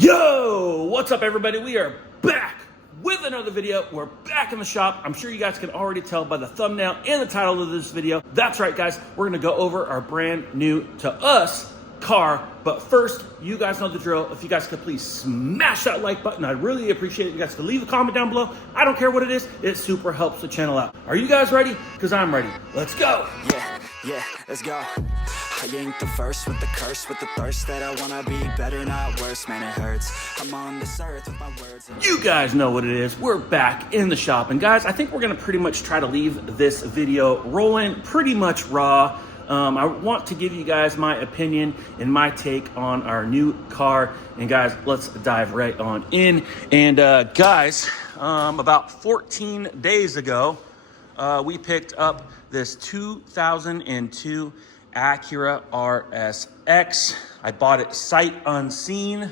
Yo, what's up everybody? We are back with another video. We're back in the shop. I'm sure you guys can already tell by the thumbnail and the title of this video. That's right guys, we're gonna go over our brand new to us car. But first, you guys know the drill. If you guys could please smash that like button, I'd really appreciate it. You guys could leave a comment down below. I don't care what it is, it super helps the channel out. Are you guys ready? Because I'm ready. Let's go. Yeah, let's go. I ain't the first with the curse, with the thirst that I wanna be better, not worse, man, it hurts. I'm on this earth with my words. You guys know what it is. We're back in the shop. And guys, I think we're gonna pretty much try to leave this video rolling pretty much raw. I want to give you guys my opinion and my take on our new car. And guys, let's dive right on in. And guys, about 14 days ago, we picked up this 2002 Acura Rsx. I bought it sight unseen,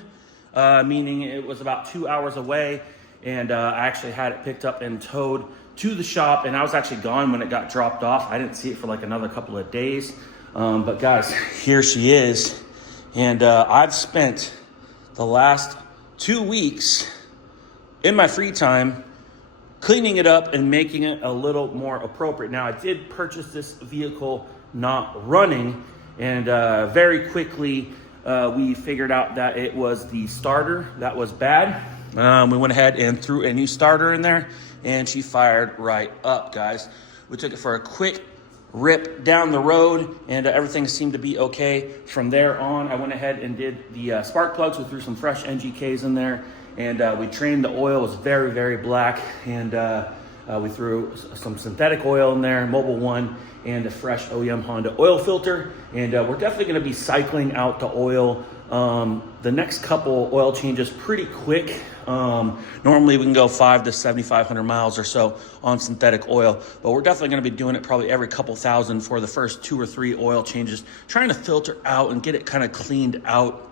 meaning it was about 2 hours away, and I actually had it picked up and towed to the shop, and I was actually gone when it got dropped off. I didn't see it for like another couple of days, but guys, here she is. And I've spent the last 2 weeks in my free time cleaning it up and making it a little more appropriate. Now, I did purchase this vehicle not running, and very quickly we figured out that it was the starter that was bad. We went ahead and threw a new starter in there, and she fired right up, guys. We took it for a quick rip down the road, and everything seemed to be okay. From there on, I went ahead and did the spark plugs. We threw some fresh NGKs in there, and we trained the oil. It was very, very black, and we threw some synthetic oil in there, Mobile One, and a fresh OEM Honda oil filter. And we're definitely gonna be cycling out the oil the next couple oil changes pretty quick. Normally we can go 500 to 7,500 miles or so on synthetic oil, but we're definitely gonna be doing it probably every couple thousand for the first 2 or 3 oil changes, trying to filter out and get it kind of cleaned out.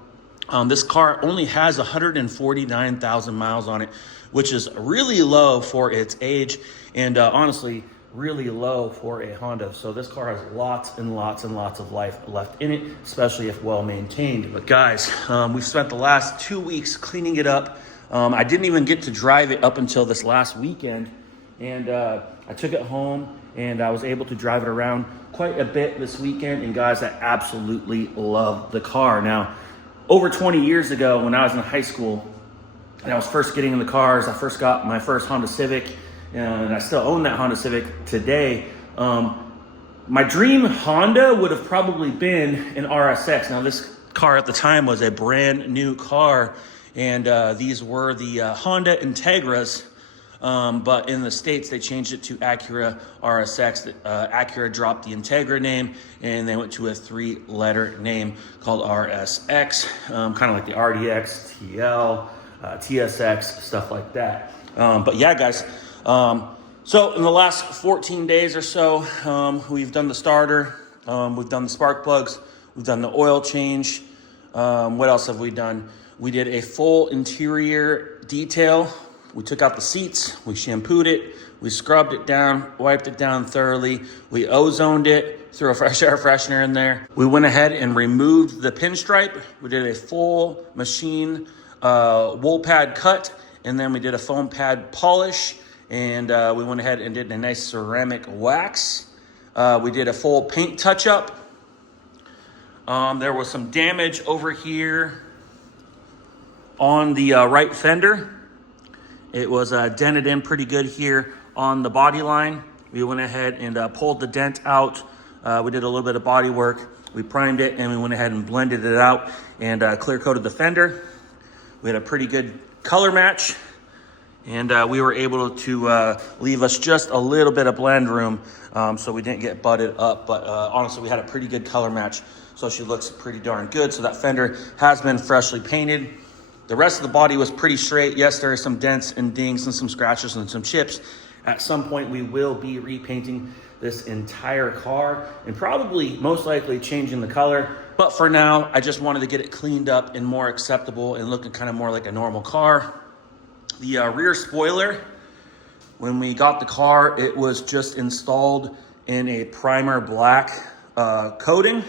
This car only has 149,000 miles on it, which is really low for its age, and honestly, really low for a Honda. So this car has lots and lots and lots of life left in it, especially if well maintained. But guys, we've spent the last 2 weeks cleaning it up. I didn't even get to drive it up until this last weekend, and I took it home and I was able to drive it around quite a bit this weekend. And guys, I absolutely love the car. Now, over 20 years ago, when I was in high school and I was first getting in the cars, I first got my first Honda Civic, and I still own that Honda Civic today. My dream Honda would have probably been an RSX. Now, this car at the time was a brand new car, and these were the Honda Integras, but in the States, they changed it to Acura Rsx. Acura dropped the Integra name, and they went to a 3-letter name called RSX, kind of like the RDX, TL, TSX, stuff like that. But yeah, guys, so in the last 14 days or so, we've done the starter, we've done the spark plugs, we've done the oil change. What else have we done? We did a full interior detail. We took out the seats, we shampooed it, we scrubbed it down, wiped it down thoroughly. We ozoned it, threw a fresh air freshener in there. We went ahead and removed the pinstripe. We did a full machine wool pad cut, and then we did a foam pad polish, and we went ahead and did a nice ceramic wax. We did a full paint touch-up. There was some damage over here on the right fender. It was dented in pretty good here on the body line. We went ahead and pulled the dent out. We did a little bit of body work. We primed it, and we went ahead and blended it out and clear coated the fender. We had a pretty good color match, and we were able to leave us just a little bit of blend room, so we didn't get butted up. But honestly, we had a pretty good color match, so she looks pretty darn good. So that fender has been freshly painted. The rest of the body was pretty straight. Yes, there are some dents and dings and some scratches and some chips. At some point, we will be repainting this entire car and probably most likely changing the color. But for now, I just wanted to get it cleaned up and more acceptable and looking kind of more like a normal car. The rear spoiler, when we got the car, it was just installed in a primer black coating,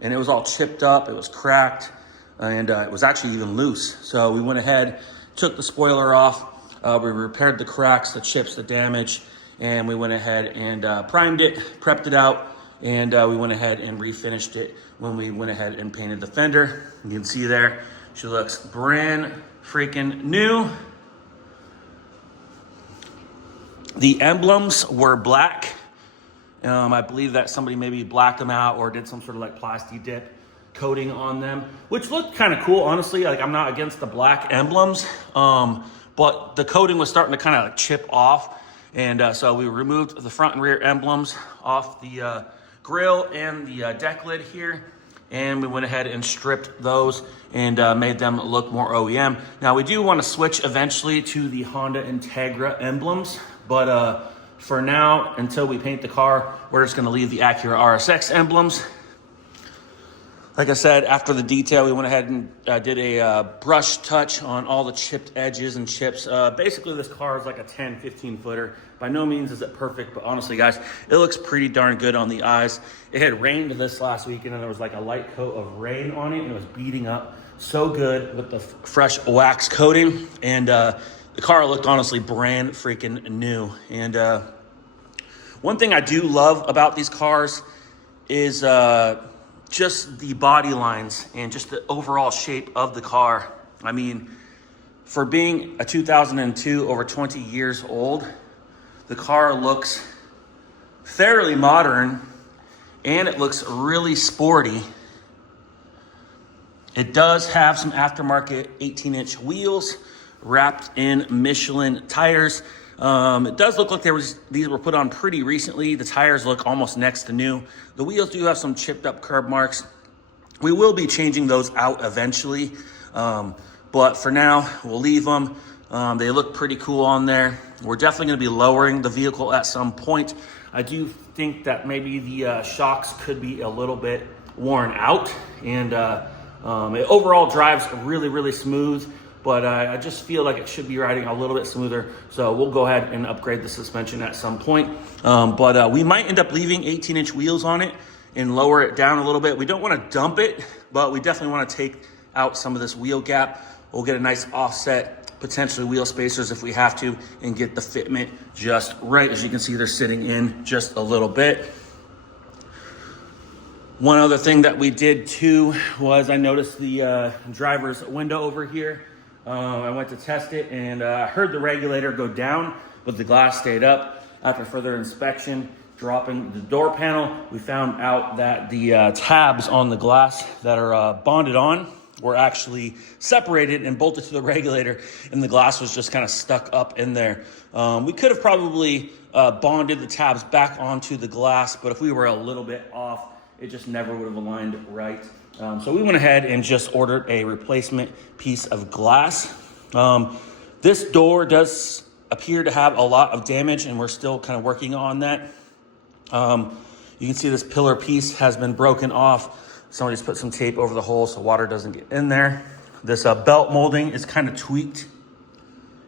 and it was all chipped up. It was cracked. and it was actually even loose. So we went ahead, took the spoiler off, we repaired the cracks, the chips, the damage, and we went ahead and primed it, prepped it out, and we went ahead and refinished it when we went ahead and painted the fender. You can see there, she looks brand freaking new. The emblems were black. I believe that somebody maybe blacked them out or did some sort of like plastic dip coating on them, which looked kind of cool, honestly. Like, I'm not against the black emblems, but the coating was starting to kind of chip off. And so we removed the front and rear emblems off the grill and the deck lid here. And we went ahead and stripped those and made them look more OEM. Now, we do want to switch eventually to the Honda Integra emblems, but for now, until we paint the car, we're just gonna leave the Acura Rsx emblems. Like I said, after the detail, we went ahead and did a brush touch on all the chipped edges and chips. Basically, this car is like a 10, 15 footer. By no means is it perfect, but honestly, guys, it looks pretty darn good on the eyes. It had rained this last weekend, and there was like a light coat of rain on it, and it was beating up so good with the fresh wax coating. And the car looked honestly brand freaking new. And one thing I do love about these cars is just the body lines and just the overall shape of the car. I mean, for being a 2002, over 20 years old, the car looks fairly modern and it looks really sporty. It does have some aftermarket 18-inch wheels wrapped in Michelin tires. It does look like these were put on pretty recently. The tires look almost next to new. The wheels do have some chipped up curb marks. We will be changing those out eventually, but for now, we'll leave them. They look pretty cool on there. We're definitely going to be lowering the vehicle at some point. I do think that maybe the shocks could be a little bit worn out, and it overall drives really, really smooth. But I just feel like it should be riding a little bit smoother. So we'll go ahead and upgrade the suspension at some point. But we might end up leaving 18-inch wheels on it and lower it down a little bit. We don't want to dump it, but we definitely want to take out some of this wheel gap. We'll get a nice offset, potentially wheel spacers if we have to, and get the fitment just right. As you can see, they're sitting in just a little bit. One other thing that we did too was I noticed the driver's window over here. I went to test it, and I heard the regulator go down, but the glass stayed up. After further inspection, dropping the door panel, we found out that the tabs on the glass that are bonded on were actually separated and bolted to the regulator, and the glass was just kind of stuck up in there. We could have probably bonded the tabs back onto the glass, but if we were a little bit off, it just never would have aligned right. So we went ahead and just ordered a replacement piece of glass. This door does appear to have a lot of damage, and we're still kind of working on that. You can see this pillar piece has been broken off. Somebody's put some tape over the hole so water doesn't get in there. This belt molding is kind of tweaked,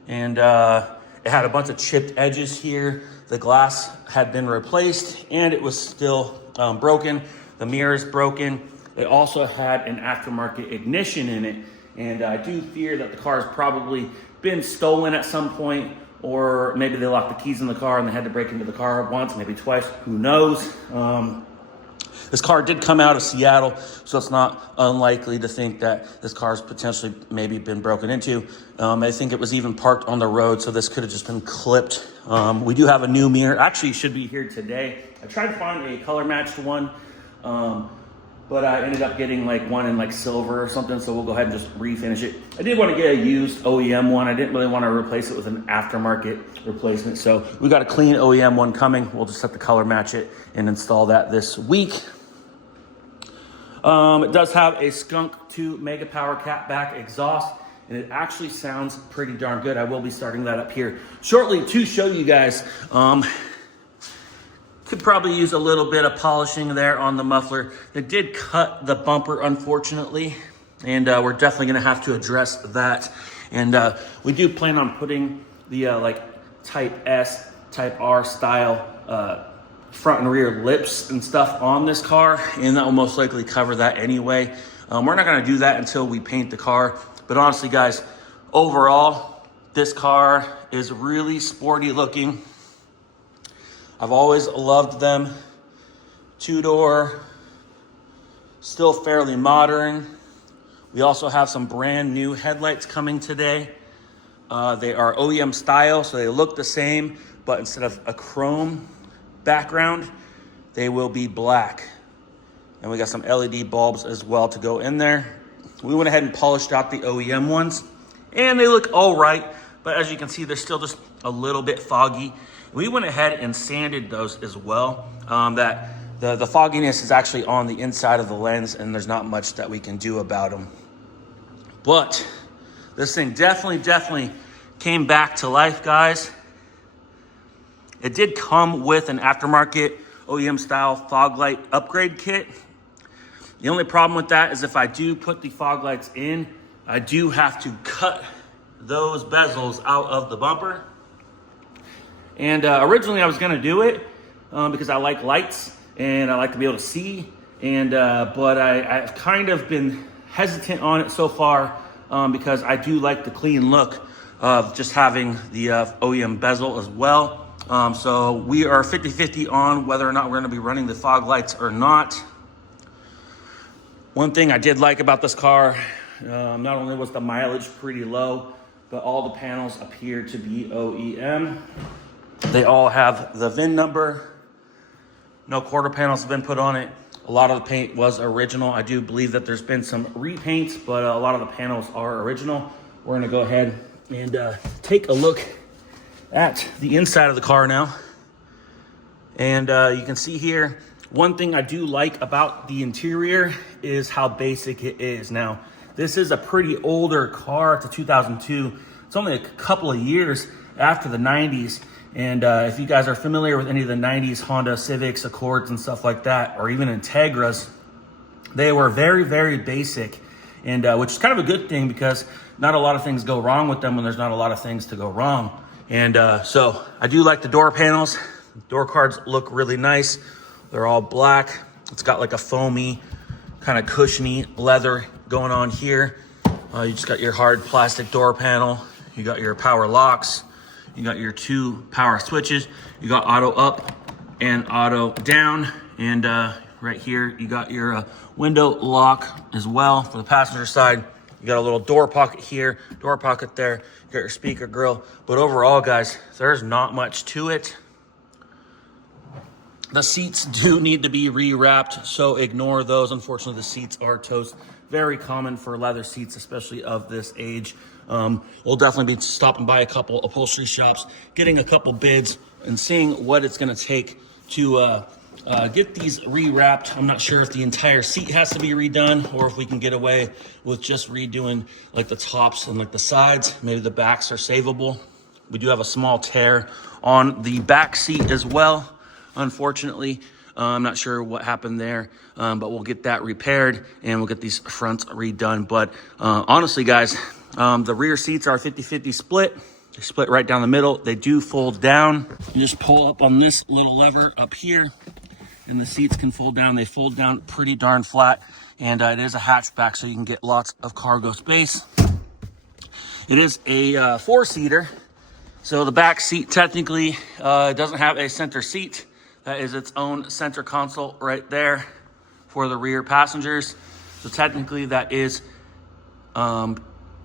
and it had a bunch of chipped edges here. The glass had been replaced, and it was still broken. The mirror is broken. It also had an aftermarket ignition in it, and I do fear that the car has probably been stolen at some point, or maybe they locked the keys in the car and they had to break into the car once, maybe twice, who knows. This car did come out of Seattle, so it's not unlikely to think that this car's potentially maybe been broken into. I think it was even parked on the road, so this could have just been clipped. We do have a new mirror. Actually, it should be here today. I tried to find a color matched one, but I ended up getting like one in like silver or something, so we'll go ahead and just refinish it. I did want to get a used OEM one. I didn't really want to replace it with an aftermarket replacement, so we got a clean OEM one coming. We'll just have to color match it and install that this week. It does have a Skunk 2 Mega Power Catback exhaust, and it actually sounds pretty darn good. I will be starting that up here shortly to show you guys. Could probably use a little bit of polishing there on the muffler. It did cut the bumper, unfortunately, and we're definitely gonna have to address that. And we do plan on putting the like Type S, Type R style front and rear lips and stuff on this car, and that will most likely cover that anyway. We're not gonna do that until we paint the car. But honestly, guys, overall, this car is really sporty looking. I've always loved them. Two-door, still fairly modern. We also have some brand new headlights coming today. They are OEM style, so they look the same, but instead of a chrome background, they will be black. And we got some LED bulbs as well to go in there. We went ahead and polished out the OEM ones, and they look all right, but as you can see, they're still just a little bit foggy. We went ahead and sanded those as well. The fogginess is actually on the inside of the lens, and there's not much that we can do about them. But this thing definitely came back to life, guys. It did come with an aftermarket OEM style fog light upgrade kit. The only problem with that is if I do put the fog lights in, I do have to cut those bezels out of the bumper. And originally I was gonna do it because I like lights and I like to be able to see. And but I've kind of been hesitant on it so far because I do like the clean look of just having the OEM bezel as well. So we are 50-50 on whether or not we're gonna be running the fog lights or not. One thing I did like about this car, not only was the mileage pretty low, but all the panels appear to be OEM. They all have the VIN number. No quarter panels have been put on it. A lot of the paint was original. I do believe that there's been some repaints, but a lot of the panels are original. We're gonna go ahead and take a look at the inside of the car now. And you can see here, one thing I do like about the interior is how basic it is. Now, this is a pretty older car. It's a 2002. It's only a couple of years after the 90s. And if you guys are familiar with any of the 90s Honda Civics, Accords, and stuff like that, or even Integras, they were very basic, and which is kind of a good thing because not a lot of things go wrong with them when there's not a lot of things to go wrong. And so I do like the door panels. Door cards look really nice. They're all black. It's got like a foamy, kind of cushiony leather going on here. You just got your hard plastic door panel. You got your power locks. You got your 2 power switches. You got auto up and auto down. And right here, you got your window lock as well for the passenger side. You got a little door pocket here, door pocket there. You got your speaker grill. But overall, guys, there's not much to it. The seats do need to be rewrapped, so ignore those. Unfortunately, the seats are toast. Very common for leather seats, especially of this age. We'll definitely be stopping by a couple upholstery shops, getting a couple bids, and seeing what it's gonna take to get these rewrapped. I'm not sure if the entire seat has to be redone or if we can get away with just redoing like the tops and like the sides. Maybe the backs are savable. We do have a small tear on the back seat as well, unfortunately. I'm not sure what happened there, but we'll get that repaired and we'll get these fronts redone. But honestly, guys, the rear seats are 50-50 split. They split right down the middle. They do fold down. You just pull up on this little lever up here and the seats can fold down. They fold down pretty darn flat, and it is a hatchback, so you can get lots of cargo space. It is a 4-seater, so the back seat technically doesn't have a center seat. That is its own center console right there for the rear passengers. So technically that is a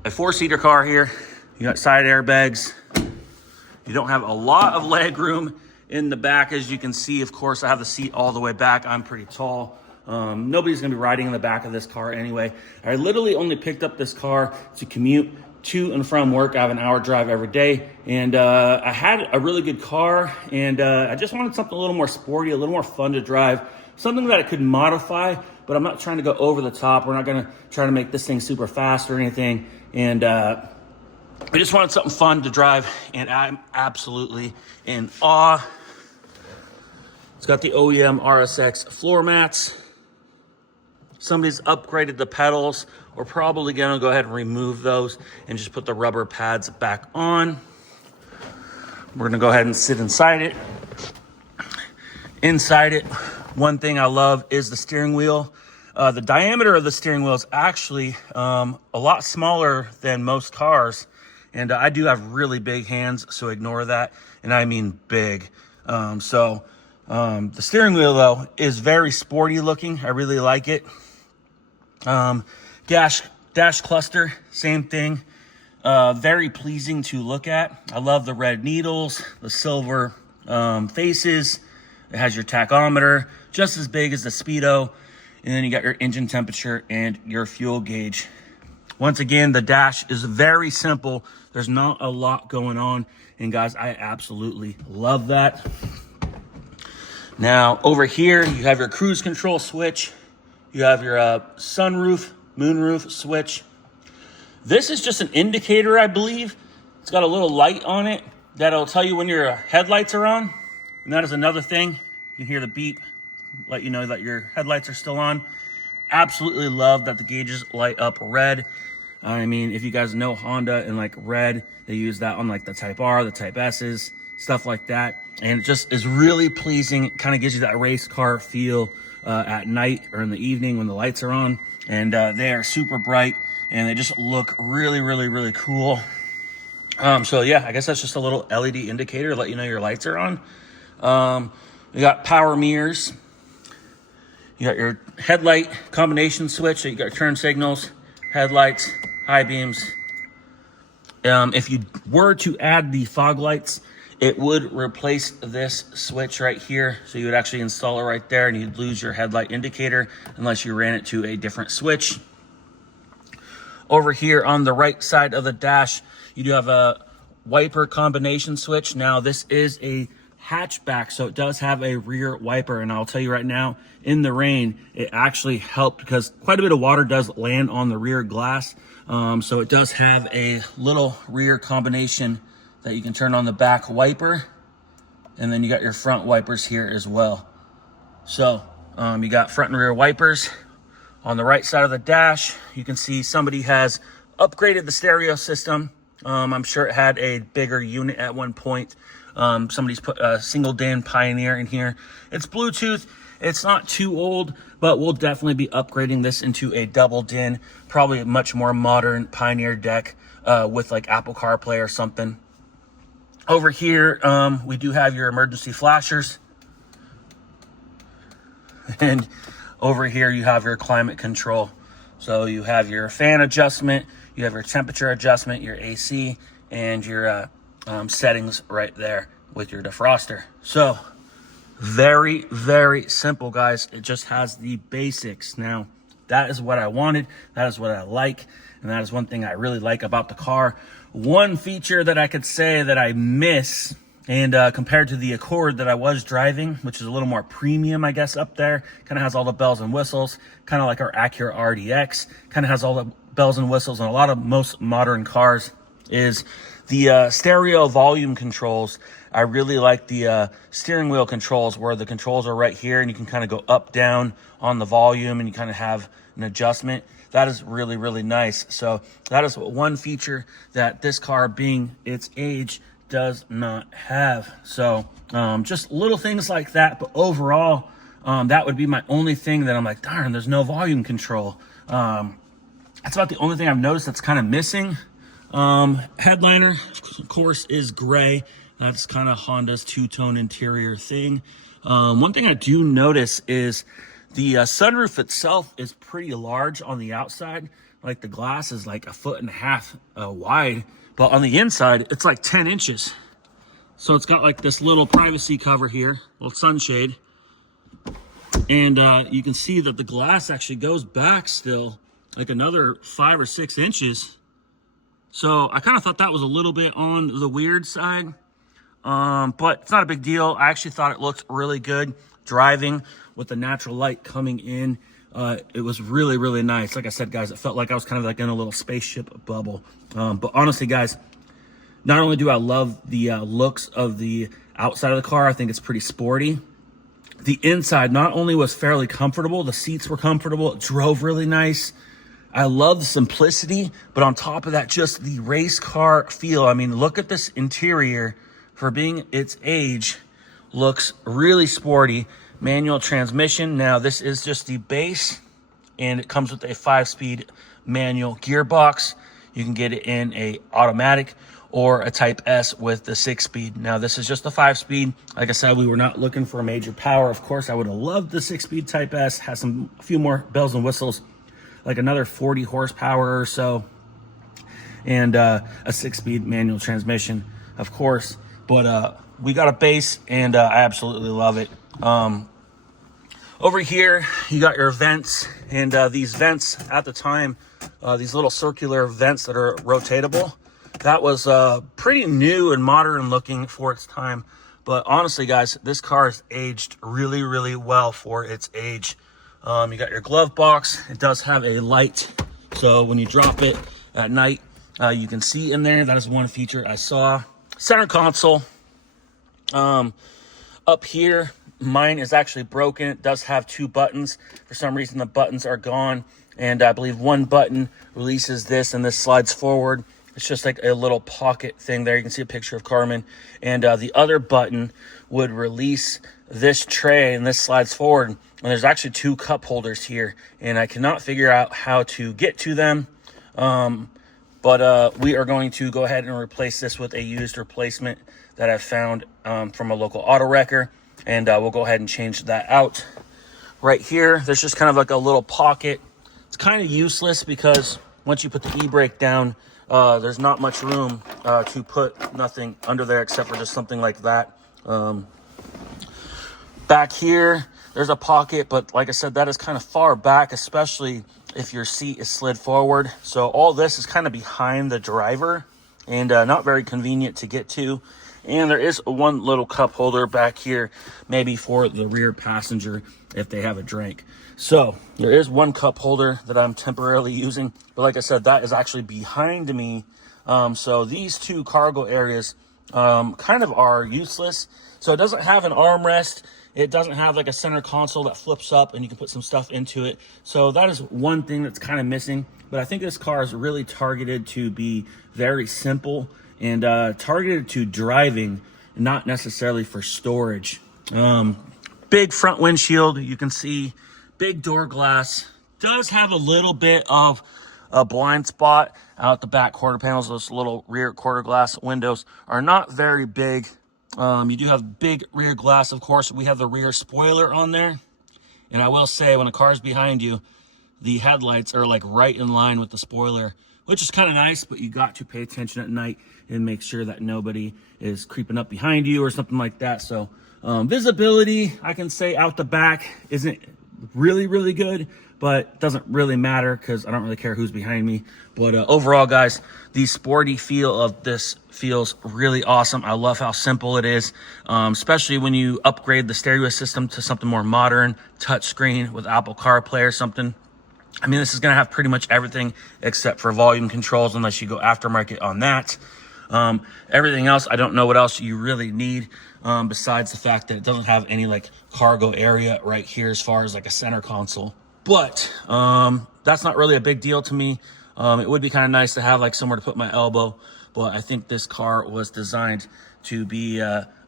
4-seater car here. You got side airbags. You don't have a lot of leg room in the back, as you can see. Of course, I have the seat all the way back. I'm pretty tall. Nobody's gonna be riding in the back of this car anyway. I literally only picked up this car to commute to and from work. I have an hour drive every day, and I had a really good car, and I just wanted something a little more sporty, a little more fun to drive, something that I could modify, but I'm not trying to go over the top. We're not gonna try to make this thing super fast or anything, and I just wanted something fun to drive, and I'm absolutely in awe. It's got the OEM Rsx floor mats. Somebody's upgraded the pedals. We're probably gonna go ahead and remove those and just put the rubber pads back on. We're gonna go ahead and sit inside it. Inside it, one thing I love is the steering wheel. The diameter of the steering wheel is actually a lot smaller than most cars. And I do have really big hands, so ignore that. And I mean big. The steering wheel, though, is very sporty looking. I really like it. Dash cluster, same thing. Very pleasing to look at. I love the red needles, the silver faces. It has your tachometer, just as big as the speedo. And then you got your engine temperature and your fuel gauge. Once again, the dash is very simple. There's not a lot going on. And guys, I absolutely love that. Now, over here, you have your cruise control switch. You have your sunroof, moonroof switch. This is just an indicator, I believe. It's got a little light on it that'll tell you when your headlights are on. And that is another thing. You can hear the beep, let you know that your headlights are still on. Absolutely love that the gauges light up red. I mean, if you guys know Honda and like red, they use that on like the Type R, the Type S's, stuff like that. And it just is really pleasing. It kind of gives you that race car feel at night or in the evening when the lights are on. And they are super bright and they just look really, really, really cool. So yeah, I guess that's just a little LED indicator to let you know your lights are on. You got power mirrors. You got your headlight combination switch. So you got turn signals, headlights, high beams. If you were to add the fog lights, it would replace this switch right here. So you would actually install it right there and you'd lose your headlight indicator unless you ran it to a different switch. Over here on the right side of the dash, you do have a wiper combination switch. Now this is a hatchback, so it does have a rear wiper, and I'll tell you right now, in the rain, it actually helped because quite a bit of water does land on the rear glass. So it does have a little rear combination that you can turn on the back wiper, and then you got your front wipers here as well. So you got front and rear wipers. On the right side of the dash, you can see somebody has upgraded the stereo system. I'm sure it had a bigger unit at one point. Somebody's put a single DIN Pioneer in here. It's Bluetooth. It's not too old, but we'll definitely be upgrading this into a double DIN, probably a much more modern Pioneer deck with like Apple CarPlay or something. Over here, we do have your emergency flashers. And over here, you have your climate control. So you have your fan adjustment, you have your temperature adjustment, your AC, and your settings right there with your defroster. So very, very simple, guys. It just has the basics. Now, that is what I wanted. That is what I like. And that is one thing I really like about the car. One feature that I could say that I miss, and compared to the Accord that I was driving, which is a little more premium, I guess, up there, kind of has all the bells and whistles, kind of like our Acura RDX, kind of has all the bells and whistles on a lot of most modern cars, is the stereo volume controls. I really like the steering wheel controls, where the controls are right here and you can kind of go up, down on the volume, and you kind of have an adjustment. That is really, really nice. So that is one feature that this car, being its age, does not have. So just little things like that. But overall, that would be my only thing that I'm like, darn, there's no volume control. That's about the only thing I've noticed that's kind of missing. Headliner, of course, is gray. That's kind of Honda's two-tone interior thing. One thing I do notice is the sunroof itself is pretty large on the outside. Like the glass is like 1.5 feet wide, but on the inside, it's like 10 inches. So it's got like this little privacy cover here, little sunshade. And you can see that the glass actually goes back still like another 5 or 6 inches. So I kind of thought that was a little bit on the weird side, but it's not a big deal. I actually thought it looked really good driving with the natural light coming in. It was really, really nice. Like I said, guys, it felt like I was kind of like in a little spaceship bubble. But honestly, guys, not only do I love the looks of the outside of the car, I think it's pretty sporty. The inside not only was fairly comfortable, the seats were comfortable, it drove really nice. I love the simplicity, but on top of that, just the race car feel. I mean, look at this interior. For being its age, looks really sporty. Manual transmission. Now, this is just the base. and it comes with a 5-speed manual gearbox. You can get it in a automatic or a Type S with the 6-speed. Now, this is just a 5-speed. Like I said, we were not looking for a major power. Of course, I would have loved the 6-speed Type S. Has a few more bells and whistles, like another 40 horsepower or so, and a 6-speed manual transmission, of course. But we got a base, and I absolutely love it. Over here, you got your vents, and these vents at the time, these little circular vents that are rotatable, that was pretty new and modern looking for its time. But honestly, guys, this car has aged really, really well for its age. You got your glove box. It does have a light, so when you drop it at night, you can see in there. That is one feature I saw. Center console. Up here, mine is actually broken. It does have 2 buttons. For some reason, the buttons are gone, and I believe one button releases this, and this slides forward. It's just like a little pocket thing there. You can see a picture of Karmen. And the other button would release this tray, and this slides forward. And there's actually 2 cup holders here, and I cannot figure out how to get to them. But we are going to go ahead and replace this with a used replacement that I found from a local auto wrecker. And we'll go ahead and change that out. Right here, there's just kind of like a little pocket. It's kind of useless because once you put the e-brake down, there's not much room to put nothing under there except for just something like that. Back here, there's a pocket, but like I said, that is kind of far back, especially if your seat is slid forward. So all this is kind of behind the driver and not very convenient to get to. And there is one little cup holder back here, maybe for the rear passenger if they have a drink. So there is one cup holder that I'm temporarily using, but like I said, that is actually behind me. So these 2 cargo areas kind of are useless. So it doesn't have an armrest. It doesn't have like a center console that flips up and you can put some stuff into it. So that is one thing that's kind of missing. But I think this car is really targeted to be very simple and targeted to driving, not necessarily for storage. Big front windshield, you can see, big door glass. Does have a little bit of a blind spot out the back quarter panels. Those little rear quarter glass windows are not very big. You do have big rear glass, of course. We have the rear spoiler on there. And I will say, when a car's behind you, the headlights are like right in line with the spoiler, which is kind of nice, but you got to pay attention at night and make sure that nobody is creeping up behind you or something like that. So visibility, I can say out the back isn't really, really good, but doesn't really matter because I don't really care who's behind me. But overall, guys, the sporty feel of this feels really awesome. I love how simple it is, especially when you upgrade the stereo system to something more modern, touchscreen with Apple CarPlay or something. I mean, this is going to have pretty much everything except for volume controls, unless you go aftermarket on that. Everything else, I don't know what else you really need, besides the fact that it doesn't have any like cargo area right here as far as like a center console. But that's not really a big deal to me. It would be kind of nice to have like somewhere to put my elbow, but I think this car was designed to be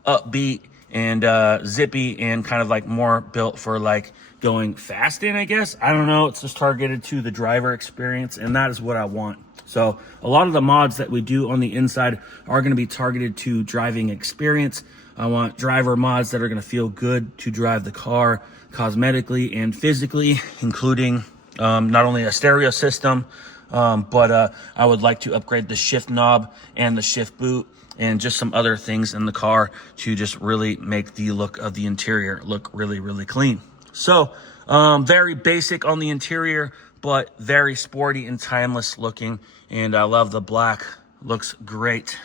upbeat and zippy and kind of like more built for like going fast in, I guess. I don't know. It's just targeted to the driver experience, and that is what I want. So a lot of the mods that we do on the inside are going to be targeted to driving experience. I want driver mods that are going to feel good to drive the car cosmetically and physically, including not only a stereo system, but I would like to upgrade the shift knob and the shift boot and just some other things in the car to just really make the look of the interior look really, really clean. So very basic on the interior, but very sporty and timeless looking. And I love the black. Looks great.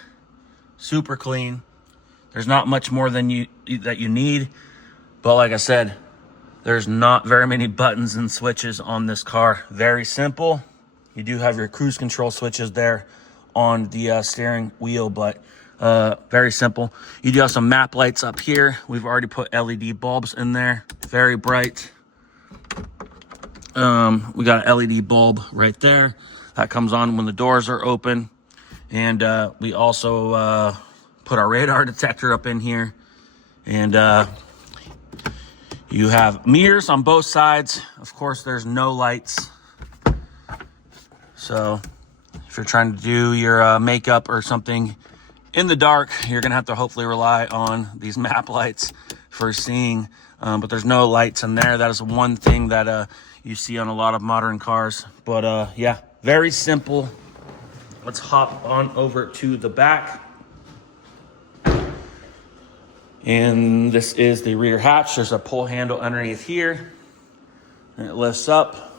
Super clean. There's not much more than you need. But like I said, there's not very many buttons and switches on this car. Very simple. You do have your cruise control switches there on the steering wheel, but very simple. You do have some map lights up here. We've already put LED bulbs in there. Very bright. We got an LED bulb right there that comes on when the doors are open. And we also put our radar detector up in here. And You have mirrors on both sides. Of course, there's no lights. So if you're trying to do your makeup or something in the dark, you're gonna have to hopefully rely on these map lights for seeing, but there's no lights in there. That is one thing that you see on a lot of modern cars. But yeah, very simple. Let's hop on over to the back. And this is the rear hatch. There's a pull handle underneath here, and it lifts up.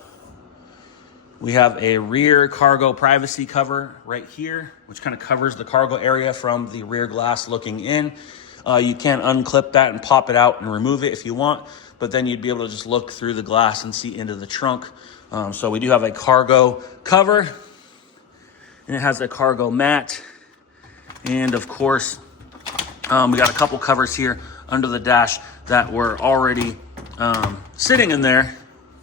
We have a rear cargo privacy cover right here, which kind of covers the cargo area from the rear glass looking in. You can unclip that and pop it out and remove it if you want, but then you'd be able to just look through the glass and see into the trunk. So we do have a cargo cover, and it has a cargo mat. And of course, we got a couple covers here under the dash that were already sitting in there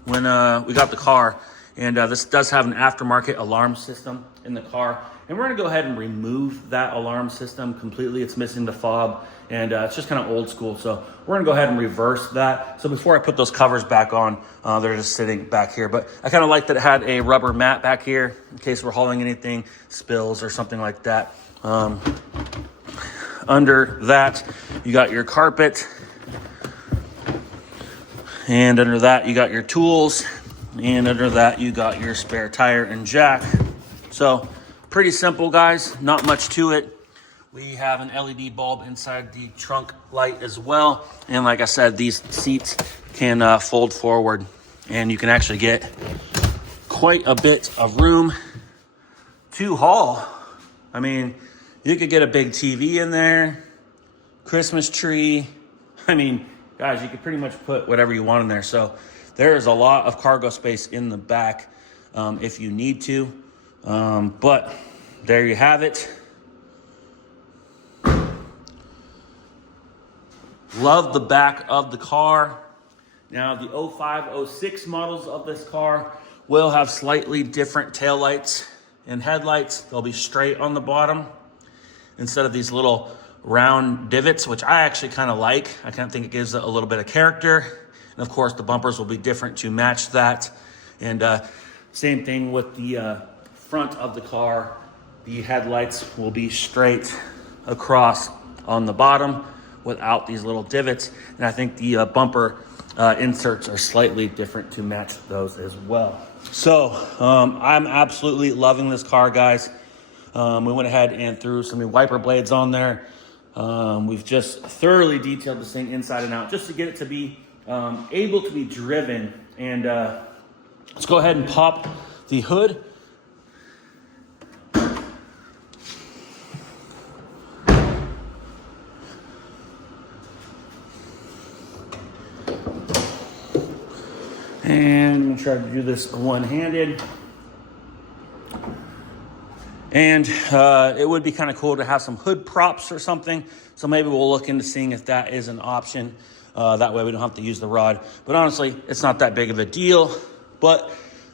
when we got the car. And this does have an aftermarket alarm system in the car. And we're gonna go ahead and remove that alarm system completely. It's missing the fob, and it's just kind of old school. So we're gonna go ahead and reverse that. So before I put those covers back on, they're just sitting back here. But I kind of like that it had a rubber mat back here in case we're hauling anything, spills or something like that. Under that, you got your carpet. And under that, you got your tools. And under that, you got your spare tire and jack. So pretty simple, guys, not much to it. We have an LED bulb inside the trunk light as well. And like I said, these seats can fold forward, and you can actually get quite a bit of room to haul. I mean, you could get a big TV in there, Christmas tree. I mean, guys, you could pretty much put whatever you want in there. So there is a lot of cargo space in the back if you need to. But there you have it. Love the back of the car. Now, the 05, 06 models of this car will have slightly different taillights and headlights. They'll be straight on the bottom instead of these little round divots, which I actually kind of like. I kind of think it gives it a little bit of character. And of course, the bumpers will be different to match that. And same thing with the front of the car. The headlights will be straight across on the bottom without these little divots. And I think the bumper inserts are slightly different to match those as well. So I'm absolutely loving this car, guys. We went ahead and threw some new wiper blades on there. We've just thoroughly detailed this thing inside and out just to get it to be able to be driven. And let's go ahead and pop the hood. And I'm gonna try to do this one-handed. And it would be kind of cool to have some hood props or something. So maybe we'll look into seeing if that is an option. That way we don't have to use the rod. But honestly, it's not that big of a deal. But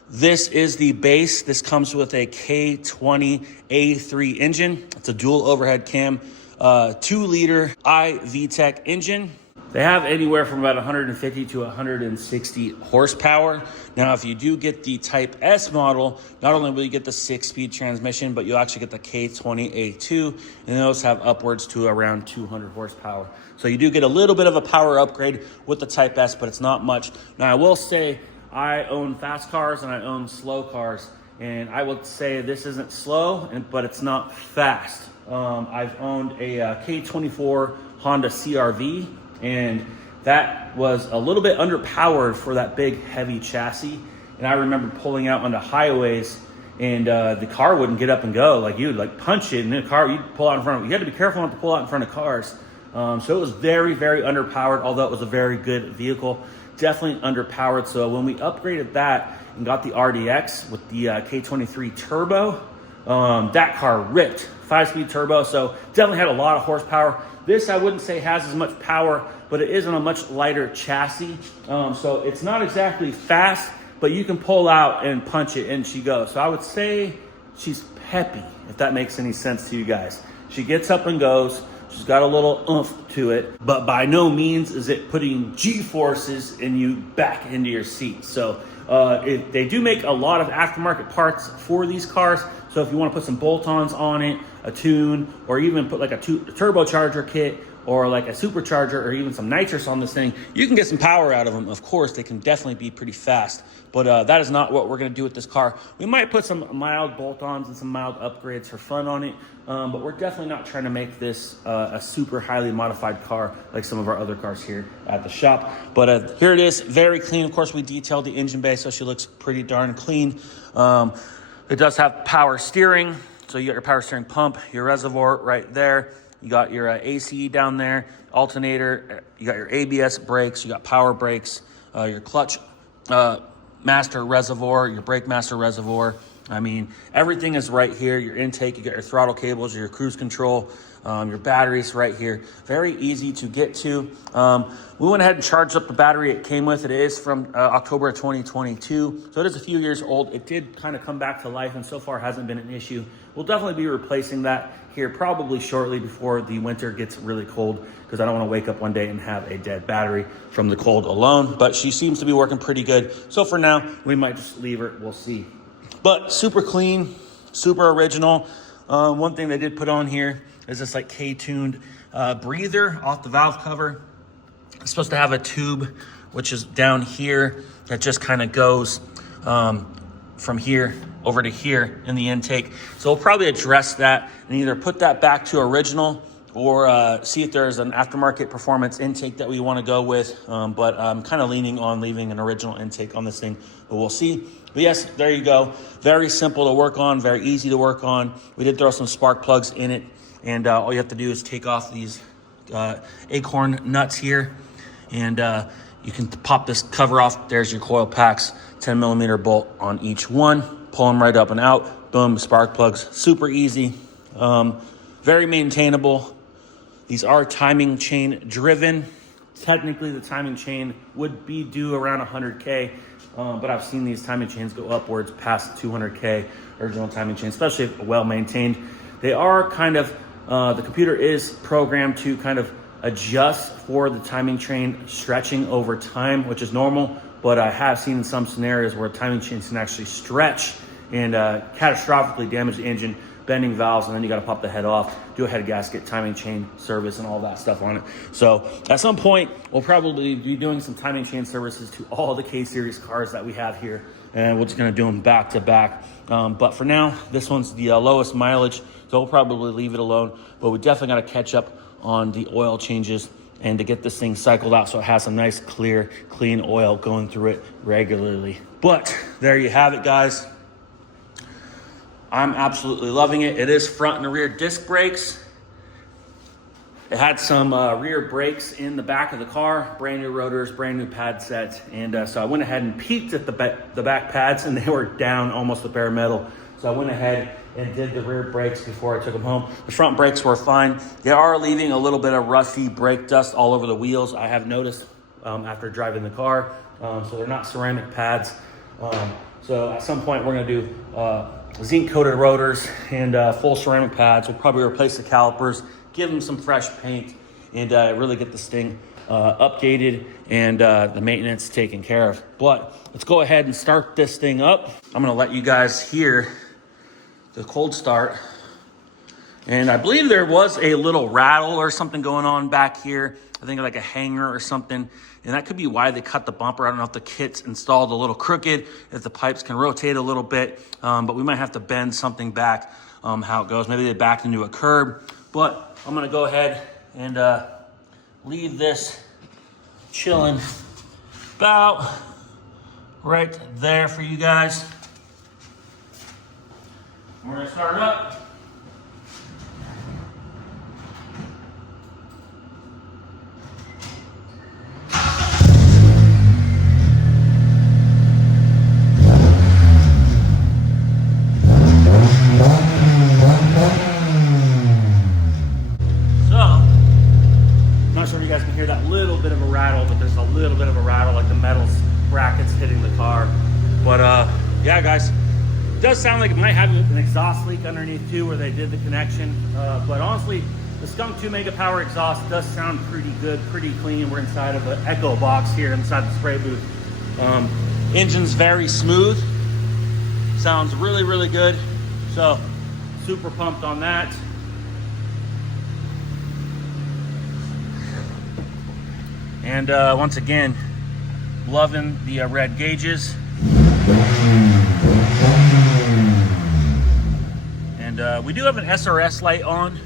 this is the base. This comes with a K20A3 engine. It's a dual overhead cam, 2-liter iVTEC engine. They have anywhere from about 150 to 160 horsepower. Now, if you do get the Type S model, not only will you get the 6-speed transmission, but you'll actually get the K20A2, and those have upwards to around 200 horsepower. So you do get a little bit of a power upgrade with the Type S, but it's not much. Now, I will say I own fast cars and I own slow cars, and I would say this isn't slow, but it's not fast. I've owned a K24 Honda CR-V, and that was a little bit underpowered for that big heavy chassis. And I remember pulling out onto highways, and the car wouldn't get up and go. Like, you would like punch it in the car, you'd pull out in front of it. You had to be careful not to pull out in front of cars. So it was very, very underpowered, although it was a very good vehicle. Definitely underpowered. So when we upgraded that and got the RDX with the K23 turbo, that car ripped. 5-speed turbo, so definitely had a lot of horsepower. This I wouldn't say has as much power, but it is on a much lighter chassis. So it's not exactly fast, but you can pull out and punch it and she goes. So I would say she's peppy, if that makes any sense to you guys. She gets up and goes. She's got a little oomph to it, but by no means is it putting G-forces in you back into your seat. So they do make a lot of aftermarket parts for these cars. So if you want to put some bolt-ons on it, a tune, or even put like a turbocharger kit, or like a supercharger, or even some nitrous on this thing, you can get some power out of them. Of course, they can definitely be pretty fast, but that is not what we're gonna do with this car. We might put some mild bolt-ons and some mild upgrades for fun on it, but we're definitely not trying to make this a super highly modified car like some of our other cars here at the shop. But here it is, very clean. Of course, we detailed the engine bay, so she looks pretty darn clean. It does have power steering, so you got your power steering pump, your reservoir right there. You got your AC down there, alternator, you got your ABS brakes, you got power brakes, your clutch master reservoir, your brake master reservoir. I mean, everything is right here. Your intake, you got your throttle cables, your cruise control, your batteries right here. Very easy to get to. We went ahead and charged up the battery it came with. It is from October 2022, so it is a few years old. It did kind of come back to life, and so far hasn't been an issue. We'll definitely be replacing that here probably shortly before the winter gets really cold, because I don't want to wake up one day and have a dead battery from the cold alone. But she seems to be working pretty good. So for now, we might just leave her. We'll see. But super clean, super original. One thing they did put on here is this like K-tuned breather off the valve cover. It's supposed to have a tube, which is down here, that just kind of goes from here over to here in the intake. So we'll probably address that and either put that back to original or see if there's an aftermarket performance intake that we want to go with. But I'm kind of leaning on leaving an original intake on this thing, but we'll see. But yes, there you go. Very simple to work on, very easy to work on. We did throw some spark plugs in it, and all you have to do is take off these acorn nuts here, and you can pop this cover off. There's your coil packs, 10 millimeter bolt on each one. Pull them right up and out. Boom, spark plugs. Super easy. Very maintainable. These are timing chain driven. Technically, the timing chain would be due around 100K, but I've seen these timing chains go upwards past 200K, original timing chain, especially if well maintained. They are kind of, the computer is programmed to kind of adjust for the timing chain stretching over time, which is normal, but I have seen some scenarios where timing chains can actually stretch and catastrophically damage the engine, bending valves, and then you got to pop the head off, do a head gasket, timing chain service, and all that stuff on it. So at some point, we'll probably be doing some timing chain services to all the K-Series cars that we have here, and we're just going to do them back to back. But for now, this one's the lowest mileage, so we'll probably leave it alone. But we definitely got to catch up on the oil changes and to get this thing cycled out so it has some nice, clear, clean oil going through it regularly. But there you have it, guys. I'm absolutely loving it. It is front and rear disc brakes. It had some rear brakes in the back of the car, brand new rotors, brand new pad sets. And so I went ahead and peeked at the back pads, and they were down almost to bare metal. So I went ahead and did the rear brakes before I took them home. The front brakes were fine. They are leaving a little bit of rusty brake dust all over the wheels, I have noticed after driving the car. So they're not ceramic pads. So at some point we're gonna do zinc coated rotors and full ceramic pads. We'll probably replace the calipers, give them some fresh paint, and really get this thing updated and the maintenance taken care of. But let's go ahead and start this thing up. I'm gonna let you guys hear the cold start. And I believe there was a little rattle or something going on back here. I think like a hanger or something. And that could be why they cut the bumper. I don't know if the kit's installed a little crooked, if the pipes can rotate a little bit, but we might have to bend something back, how it goes. Maybe they backed into a curb, but I'm gonna go ahead and leave this chilling about right there for you guys. We're gonna start it up. Not sure if you guys can hear that little bit of a rattle, but there's a little bit of a rattle, like the metal brackets hitting the car. But yeah, guys, it does sound like it might have an exhaust leak underneath too, where they did the connection. But honestly, The Skunk 2 Mega Power exhaust does sound pretty good, pretty clean. We're inside of an Echo box here inside the spray booth. Engine's very smooth. Sounds really, really good. So super pumped on that. And once again, loving the red gauges. And we do have an SRS light on.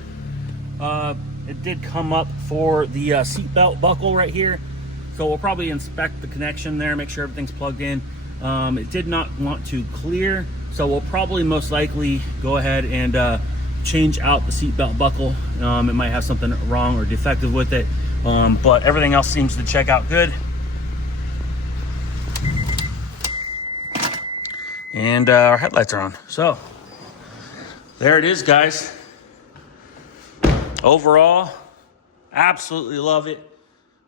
It did come up for the seatbelt buckle right here. So we'll probably inspect the connection there, make sure everything's plugged in. It did not want to clear, so we'll probably most likely go ahead and change out the seatbelt buckle. It might have something wrong or defective with it, but everything else seems to check out good. And our headlights are on. So there it is, guys. Overall, absolutely love it.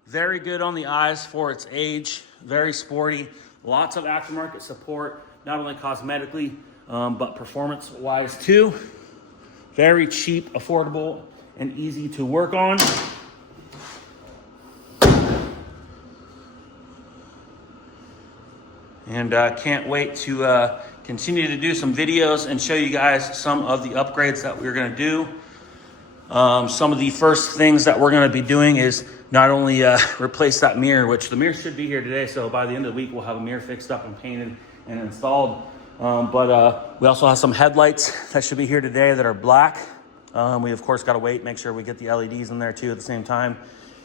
Very good on the eyes for its age. Very sporty. Lots of aftermarket support, not only cosmetically, but performance-wise too. Very cheap, affordable, and easy to work on. And can't wait to continue to do some videos and show you guys some of the upgrades that we're gonna do. Some of the first things that we're gonna be doing is not only replace that mirror, which the mirror should be here today, so by the end of the week we'll have a mirror fixed up and painted and installed. But we also have some headlights that should be here today that are black. We of course gotta wait, make sure we get the LEDs in there too at the same time.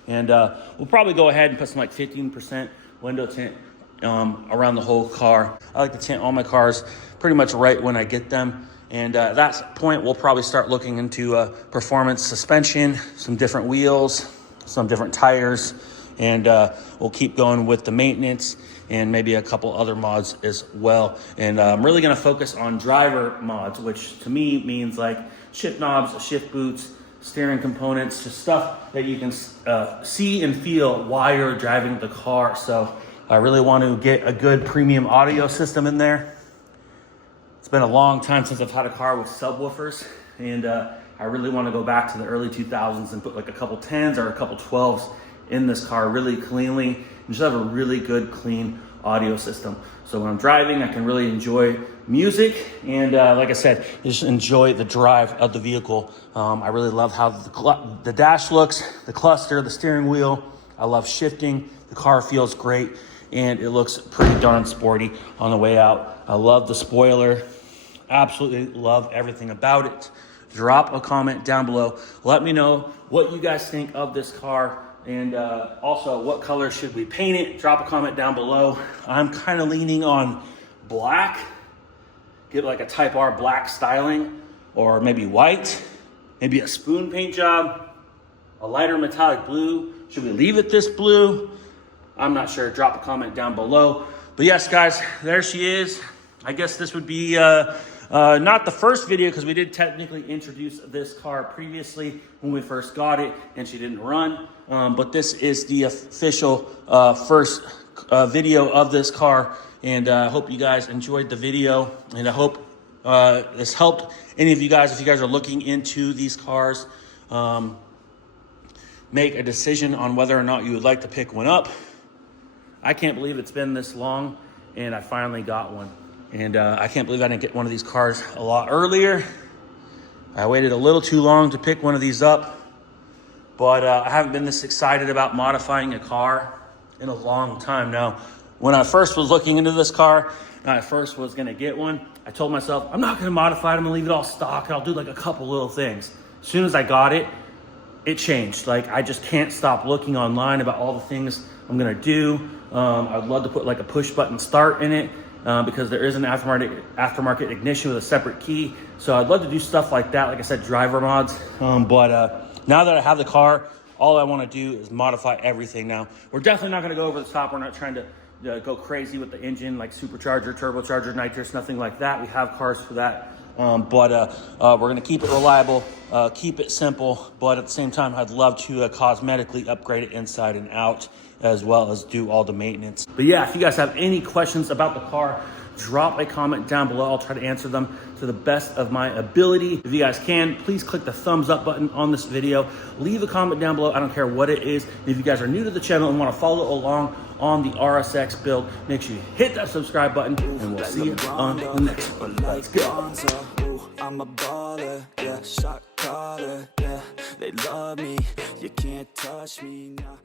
And we'll probably go ahead and put some like 15% window tint around the whole car. I like to tint all my cars pretty much right when I get them. And at that point, we'll probably start looking into performance suspension, some different wheels, some different tires, and we'll keep going with the maintenance and maybe a couple other mods as well. And I'm really gonna focus on driver mods, which to me means like shift knobs, shift boots, steering components, just stuff that you can see and feel while you're driving the car. So I really want to get a good premium audio system in there. It's been a long time since I've had a car with subwoofers, and I really want to go back to the early 2000s and put like a couple 10s or a couple 12s in this car really cleanly and just have a really good, clean audio system. So when I'm driving, I can really enjoy music and like I said, just enjoy the drive of the vehicle. I really love how the dash looks, the cluster, the steering wheel. I love shifting. The car feels great and it looks pretty darn sporty on the way out. I love the spoiler. Absolutely love everything about it. Drop a comment down below. Let me know what you guys think of this car, and also what color should we paint it. Drop a comment down below. I'm kind of leaning on black. Get like a Type R black styling, or maybe white, maybe a spoon paint job, a lighter metallic blue. Should we leave it this blue? I'm not sure. Drop a comment down below. But yes, guys, there she is. I guess this would be not the first video, because we did technically introduce this car previously when we first got it and she didn't run. But this is the official first video of this car. And I hope you guys enjoyed the video. And I hope this helped any of you guys, if you guys are looking into these cars, make a decision on whether or not you would like to pick one up. I can't believe it's been this long and I finally got one. And I can't believe I didn't get one of these cars a lot earlier. I waited a little too long to pick one of these up, but I haven't been this excited about modifying a car in a long time now. When I first was looking into this car, and I first was gonna get one, I told myself, I'm not gonna modify it, I'm gonna leave it all stock, and I'll do like a couple little things. As soon as I got it, it changed. Like, I just can't stop looking online about all the things I'm gonna do. I'd love to put like a push button start in it, because there is an aftermarket ignition with a separate key. So I'd love to do stuff like that. Like I said, driver mods. But now that I have the car, all I want to do is modify everything now. We're definitely not going to go over the top. We're not trying to go crazy with the engine, like supercharger, turbocharger, nitrous, nothing like that. We have cars for that. But we're going to keep it reliable, keep it simple. But at the same time, I'd love to cosmetically upgrade it inside and out, as well as do all the maintenance. But yeah, if you guys have any questions about the car, drop a comment down below. I'll try to answer them to the best of my ability. If you guys can, please click the thumbs up button on this video. Leave a comment down below. I don't care what it is. And if you guys are new to the channel and want to follow along on the RSX build, make sure you hit that subscribe button, and we'll see you on the next one. Let's go. I'm a baller, yeah, shot caller, yeah. They love me, you can't touch me now.